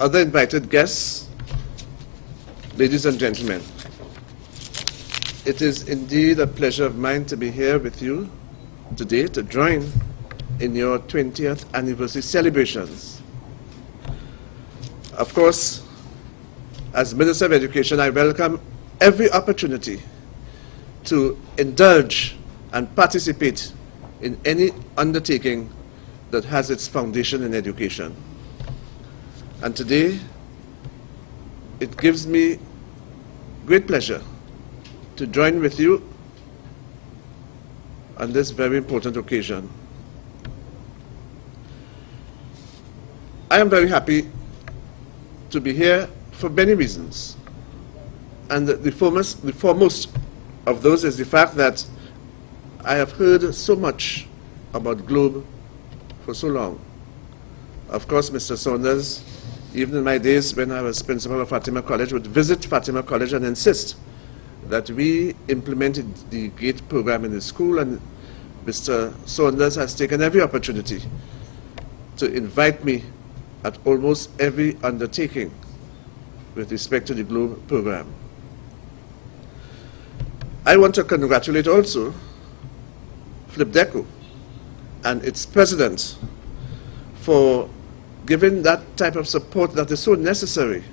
other invited guests, ladies and gentlemen, it is indeed a pleasure of mine to be here with you today to join in your 20th anniversary celebrations. Of course, as Minister of Education, I welcome every opportunity to indulge and participate in any undertaking that has its foundation in education. And today, it gives me great pleasure to join with you on this very important occasion. I am very happy to be here for many reasons. And the foremost of those is the fact that I have heard so much about GLOBE for so long. Of course, Mr. Saunders, even in my days when I was principal of Fatima College, would visit Fatima College and insist that we implemented the GATE program in the school, and Mr. Saunders has taken every opportunity to invite me at almost every undertaking with respect to the GLOBE program. I want to congratulate also PLIPDECO and its president for giving that type of support that is so necessary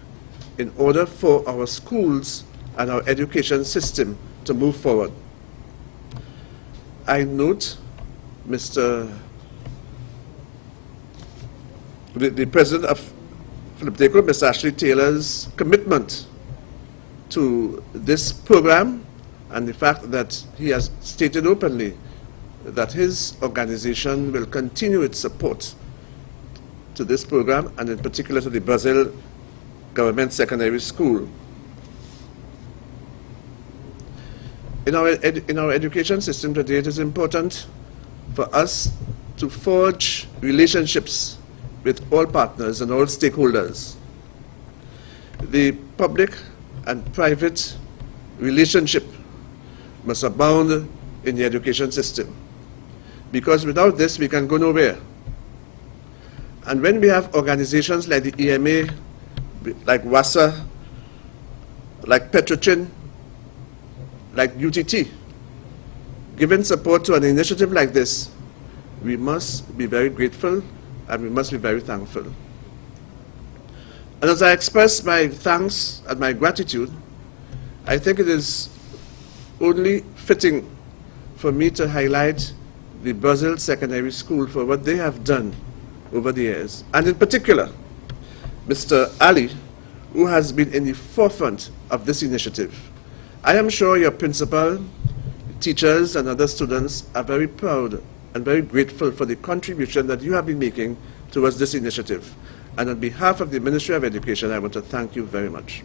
in order for our schools and our education system to move forward. I note the president of PLIPDECO, Mr. Ashley Taylor's commitment to this program, and the fact that he has stated openly that his organization will continue its support to this program, and in particular to the Brazil Government Secondary School. In our education system today, it is important for us to forge relationships with all partners and all stakeholders. The public and private relationship must abound in the education system, because without this we can go nowhere. And when we have organizations like the EMA, like WASA, like Petrochin, like UTT, giving support to an initiative like this, we must be very grateful and we must be very thankful. And as I express my thanks and my gratitude, I think it is only fitting for me to highlight the Brazil Secondary School for what they have done over the years. And in particular, Mr. Ali, who has been in the forefront of this initiative. I am sure your principal, teachers, and other students are very proud and very grateful for the contribution that you have been making towards this initiative. And on behalf of the Ministry of Education, I want to thank you very much.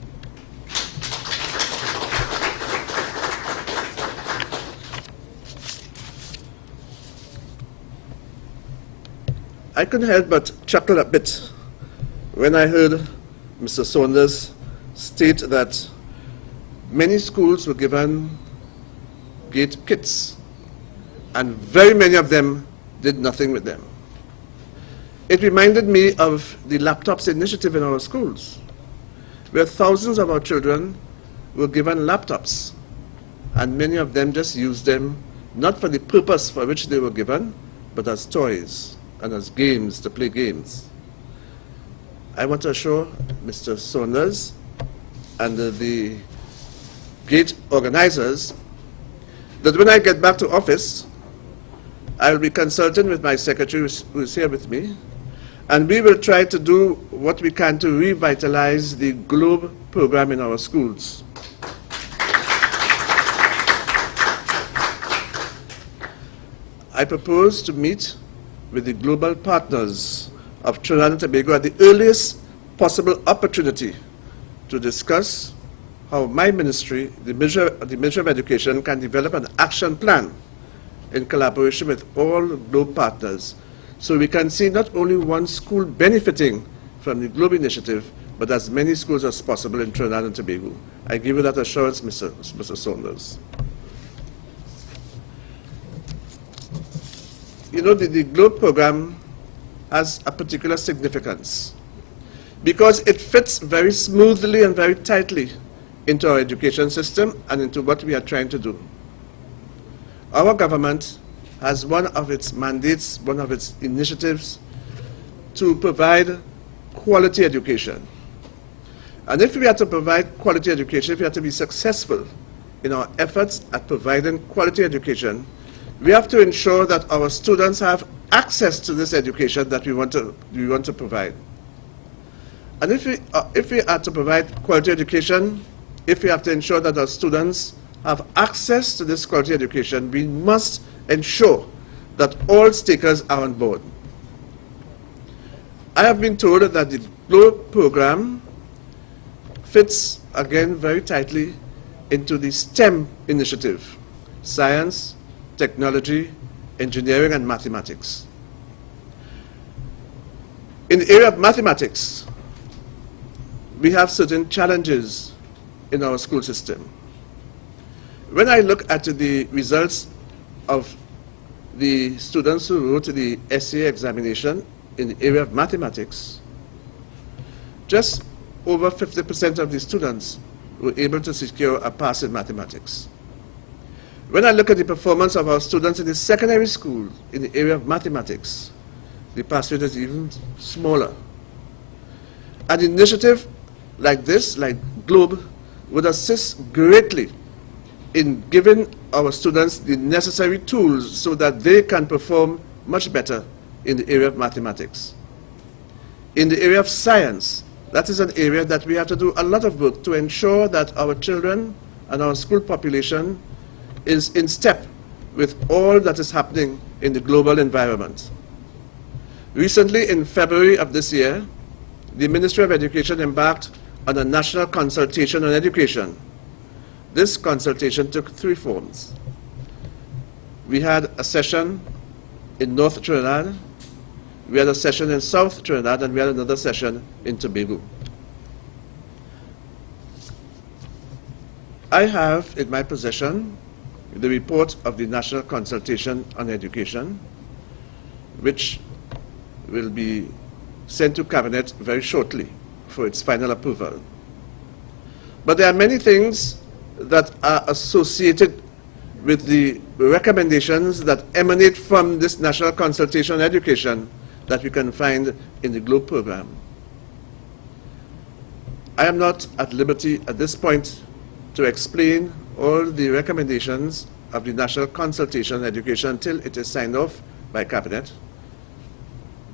I couldn't help but chuckle a bit when I heard Mr. Saunders state that many schools were given GATE kits, and very many of them did nothing with them. It reminded me of the laptops initiative in our schools, where thousands of our children were given laptops, and many of them just used them not for the purpose for which they were given, but as toys and as games, to play games. I want to assure Mr. Saunders and the GATE organizers that when I get back to office, I will be consulting with my secretary who is here with me, and we will try to do what we can to revitalize the GLOBE program in our schools. I propose to meet with the global partners of Trinidad and Tobago at the earliest possible opportunity to discuss how my ministry, the Ministry of Education, can develop an action plan in collaboration with all GLOBE partners, so we can see not only one school benefiting from the GLOBE initiative, but as many schools as possible in Trinidad and Tobago. I give you that assurance, Mr. Saunders. You know, the GLOBE program has a particular significance because it fits very smoothly and very tightly into our education system and into what we are trying to do. Our government has one of its mandates, one of its initiatives to provide quality education. And if we are to provide quality education, if we are to be successful in our efforts at providing quality education, we have to ensure that our students have access to this education that we want to provide. And if we are to provide quality education, if we have to ensure that our students have access to this quality education, we must ensure that all stakers are on board. I have been told that the GLOBE program fits, again, very tightly into the STEM initiative: science, technology, engineering, and mathematics. In the area of mathematics, we have certain challenges in our school system. When I look at the results of the students who wrote the essay examination in the area of mathematics, just over 50% of the students were able to secure a pass in mathematics. When I look at the performance of our students in the secondary school in the area of mathematics, the pass rate is even smaller. An initiative like this, like GLOBE, would assist greatly in giving our students the necessary tools so that they can perform much better in the area of mathematics. In the area of science, that is an area that we have to do a lot of work to ensure that our children and our school population is in step with all that is happening in the global environment. Recently, in February of this year, the Ministry of Education embarked on a national consultation on education. This consultation took three forms. We had a session in North Trinidad, we had a session in South Trinidad, and we had another session in Tobago. I have in my possession the report of the National Consultation on Education, which will be sent to Cabinet very shortly for its final approval. But there are many things that are associated with the recommendations that emanate from this National Consultation on Education that we can find in the GLOBE program. I am not at liberty at this point to explain all the recommendations of the National Consultation on Education until it is signed off by Cabinet.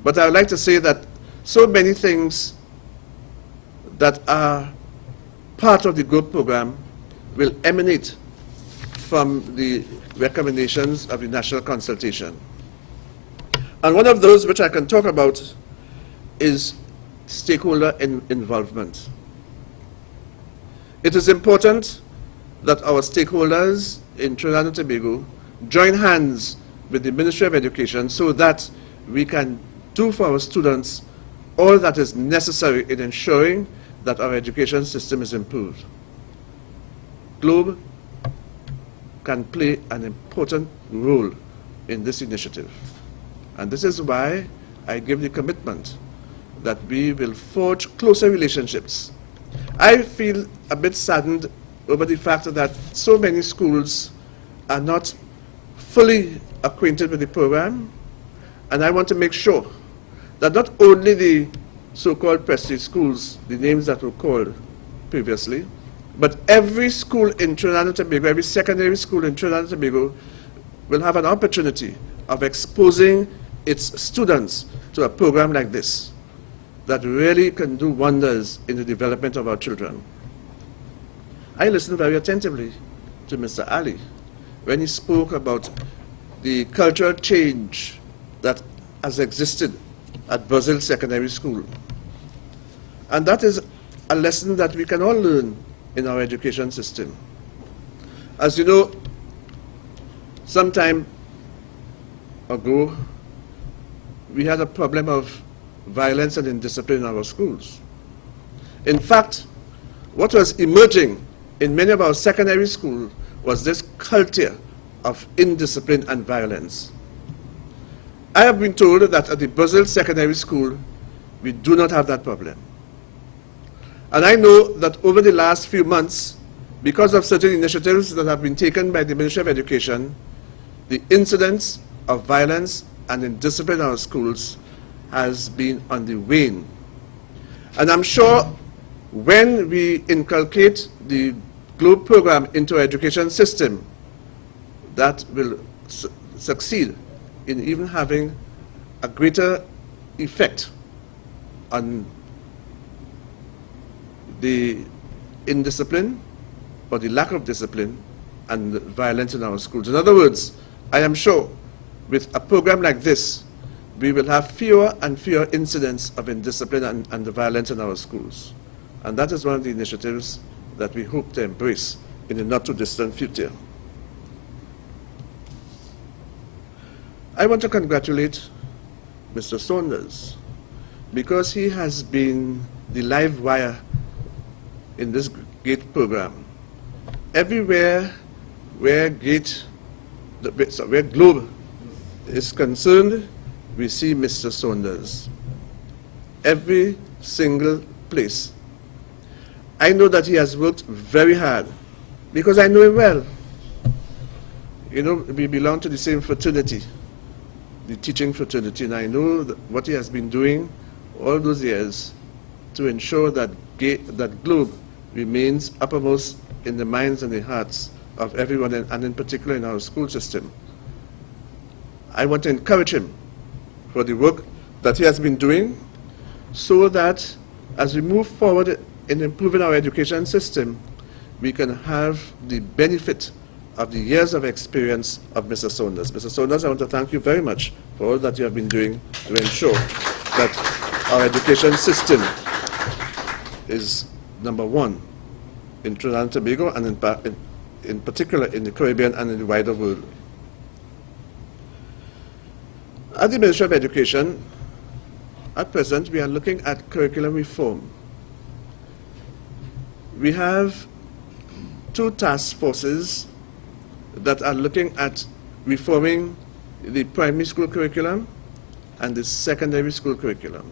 But I would like to say that so many things that are part of the GLOBE program will emanate from the recommendations of the National Consultation. And one of those which I can talk about is stakeholder involvement. It is important that our stakeholders in Trinidad and Tobago join hands with the Ministry of Education so that we can do for our students all that is necessary in ensuring that our education system is improved. GLOBE can play an important role in this initiative. And this is why I give the commitment that we will forge closer relationships. I feel a bit saddened over the fact that so many schools are not fully acquainted with the program, and I want to make sure that not only the so-called prestige schools, the names that were called previously, but every school in Trinidad and Tobago, every secondary school in Trinidad and Tobago will have an opportunity of exposing its students to a program like this that really can do wonders in the development of our children. I listened very attentively to Mr. Ali when he spoke about the cultural change that has existed at Brazil Secondary School. And that is a lesson that we can all learn in our education system. As you know, some time ago, we had a problem of violence and indiscipline in our schools. In fact, what was emerging in many of our secondary schools was this culture of indiscipline and violence. I have been told that at the Brazil Secondary School, we do not have that problem. And I know that over the last few months, because of certain initiatives that have been taken by the Ministry of Education, the incidence of violence and indiscipline in our schools has been on the wane. And I'm sure when we inculcate the GLOBE program into our education system, that will succeed in even having a greater effect on the indiscipline or the lack of discipline and violence in our schools. In other words, I am sure with a program like this, we will have fewer and fewer incidents of indiscipline and the violence in our schools. And that is one of the initiatives that we hope to embrace in the not-too-distant future. I want to congratulate Mr. Saunders because he has been the live wire in this GATE program. Everywhere where where GLOBE is concerned, we see Mr. Saunders. Every single place. I know that he has worked very hard because I know him well. You know, we belong to the same fraternity, the teaching fraternity, and I know what he has been doing all those years to ensure that GLOBE remains uppermost in the minds and the hearts of everyone, and in particular in our school system. I want to encourage him for the work that he has been doing so that as we move forward in improving our education system, we can have the benefit of the years of experience of Mr. Saunders. Mr. Saunders, I want to thank you very much for all that you have been doing to ensure that our education system is #1 in Trinidad and Tobago, and in particular in the Caribbean and in the wider world. At the Ministry of Education, at present, we are looking at curriculum reform. We have 2 task forces that are looking at reforming the primary school curriculum and the secondary school curriculum.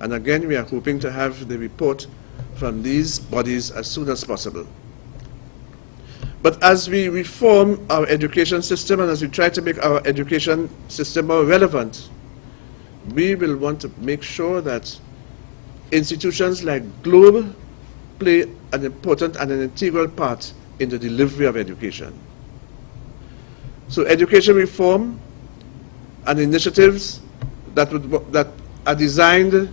And again, we are hoping to have the report from these bodies as soon as possible. But as we reform our education system and as we try to make our education system more relevant, we will want to make sure that institutions like GLOBE play an important and an integral part in the delivery of education. So education reform and initiatives that are designed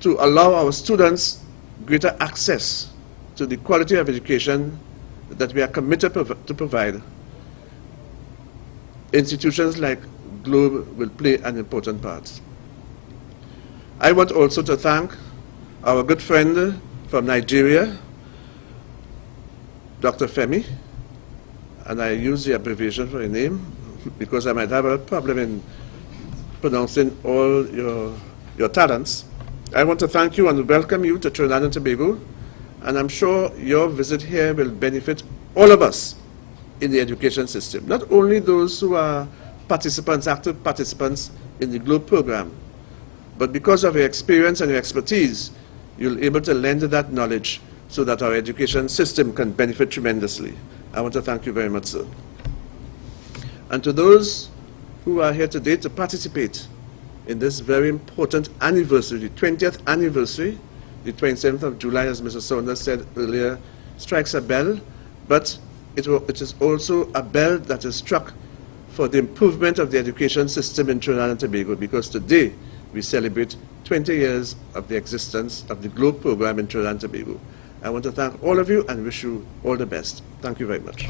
to allow our students greater access to the quality of education that we are committed to provide, institutions like GLOBE will play an important part. I want also to thank our good friend from Nigeria, Dr. Femi, and I use the abbreviation for your name because I might have a problem in pronouncing all your talents. I want to thank you and welcome you to Trinidad and Tobago, and I'm sure your visit here will benefit all of us in the education system, not only those who are participants, active participants in the GLOBE program, but because of your experience and your expertise, you'll be able to lend that knowledge so that our education system can benefit tremendously. I want to thank you very much, sir. And to those who are here today to participate in this very important anniversary, the 20th anniversary, the 27th of July, as Mr. Saunders said earlier, strikes a bell, but it is also a bell that is struck for the improvement of the education system in Trinidad and Tobago, because today we celebrate 20 years of the existence of the GLOBE program in Trinidad and Tobago. I want to thank all of you and wish you all the best. Thank you very much.